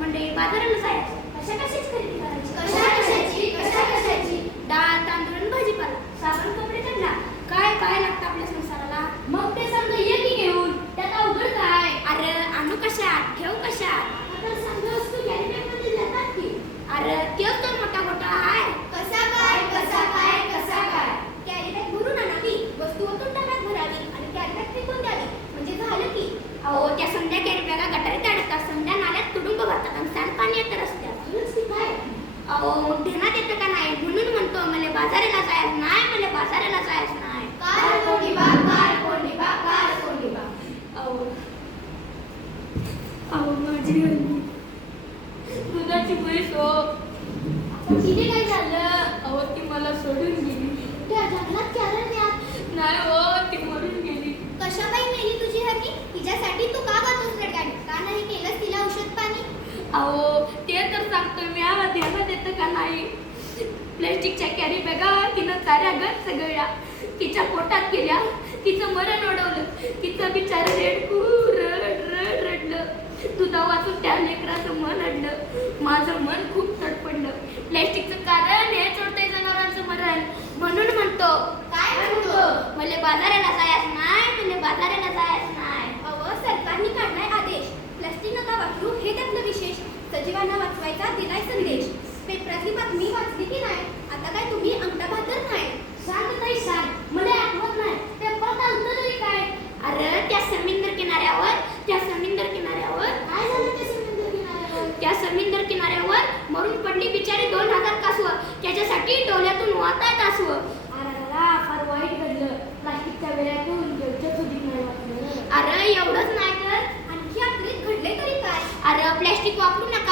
मंडळी अहो बाजाराला जायचं. कशा कशाची खरेदी करायची? कशा कशाची? कशा कशाची? डाळ तांदूळ आणि भाजीपाला. साबण कपडे त्यांना काय काय लागतं आपल्या संसाराला? मग ते समजा ये की घेऊन त्यात अवघड काय? अरे आणू कशात? ठेव कशात? आता समजा वस्तू कॅरी जातात की. अरे तेच तर मोठा मोठा आहे कसा काय? कसा काय? कसा काय? कॅरी बॅग भरून आणावी. वस्तू ओतून डब्यात भरावी आणि कॅरी बॅग फेकून द्यावी. म्हणजे झालं की. अहो त्या संध्या कॅरीबॅगा गटारीत अडकतात संध्या नाल्यात तुडुंब भरतात आणि सांडपाणी येतं रस्त्यात खरंच की काय अहो मग ध्यानात येतं का नाही? म्हणून म्हणतो मला बाजाराला जायचं नाही मला बाजाराला जायचं नाही. कार कोंडी बा बा कार कोंडी बा. अहो अहो माझी आई. दुधाची म्हैस हो तिने काय झालं? अहो ती मला सोडून गेली. त्या जंगलात नाही हो ती मरून गेली. कशा बाई मेली तुझी हरणी तिच्यासाठी तू का गातोस रडगाणी का नाही केलंस तिला औषध पाणी? अहो ते तर सांगतोय मी आम्हाला ध्यानात येतं का नाही? प्लॅस्टिकच्या कॅरी बॅगा तिनं चाऱ्या गत सगळ्या तिच्या पोटात गेल्या तिचं मरण ओढवलं तिचं बिचार रेडकू रड रड रडलं. दुधा वाचून त्या लेकराचं मन अडलं माझं मन खूप तडपडलं प्लॅस्टिकचं कारण हे चोरतंय जनावरांचं मरण. म्हणून म्हणतो काय म्हणतो? मला बाजाराला जायचं नाही मला बाजाराला जायचं नाही अव सरकारने काढलाय आदेश प्लास्टिक नका वापरू हे त्यातलं विशेष सजीवांना वाचवायचा दिलाय संदेश. पेपरातली बातमी वाचली की नाही आता काय तुम्ही अंगठा भातर नाही? सांग ताई सांग मला आठवत नाही. पेपर चालतं तरी काय? अरे त्या समुद्र किनाऱ्यावर त्या समुद्र किनाऱ्यावर. काय झालं ते समुद्र किनाऱ्यावर? त्या समुद्र किनाऱ्यावर मरून पडली बिचारी दोन हजार कासव. त्याच्यासाठी डोळ्यातून वाहत आहेत आसव. अरे फार वाईट घडलं. प्लास्टिकच्या वेळातून सुधीक नाही वाटलं. अरे एवढंच नाही तर? आणखी आपलीत घडले तरी काय? अरे प्लॅस्टिक वापरू नका.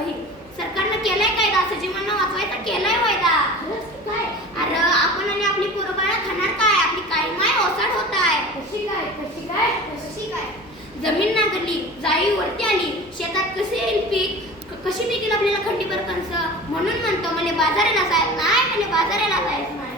स- हे, सरकारनं केलाय कायदा? सजीवांना वाचवायचा केलाय वायदा. काय? अरे आपण आणि आपली पोरं बाळं खाणार काय? आपली काही माय ओसाड होत आहे. कशी काय? कशी काय? कशी काय? जमीन नांगरली जाळी वरती आली शेतात कसे येईल पीक? कशी पिकेल आपल्याला खंडीभर कणस? म्हणून म्हणतो मला बाजाराला जायचं नाही मला बाजाराला जायचं नाही.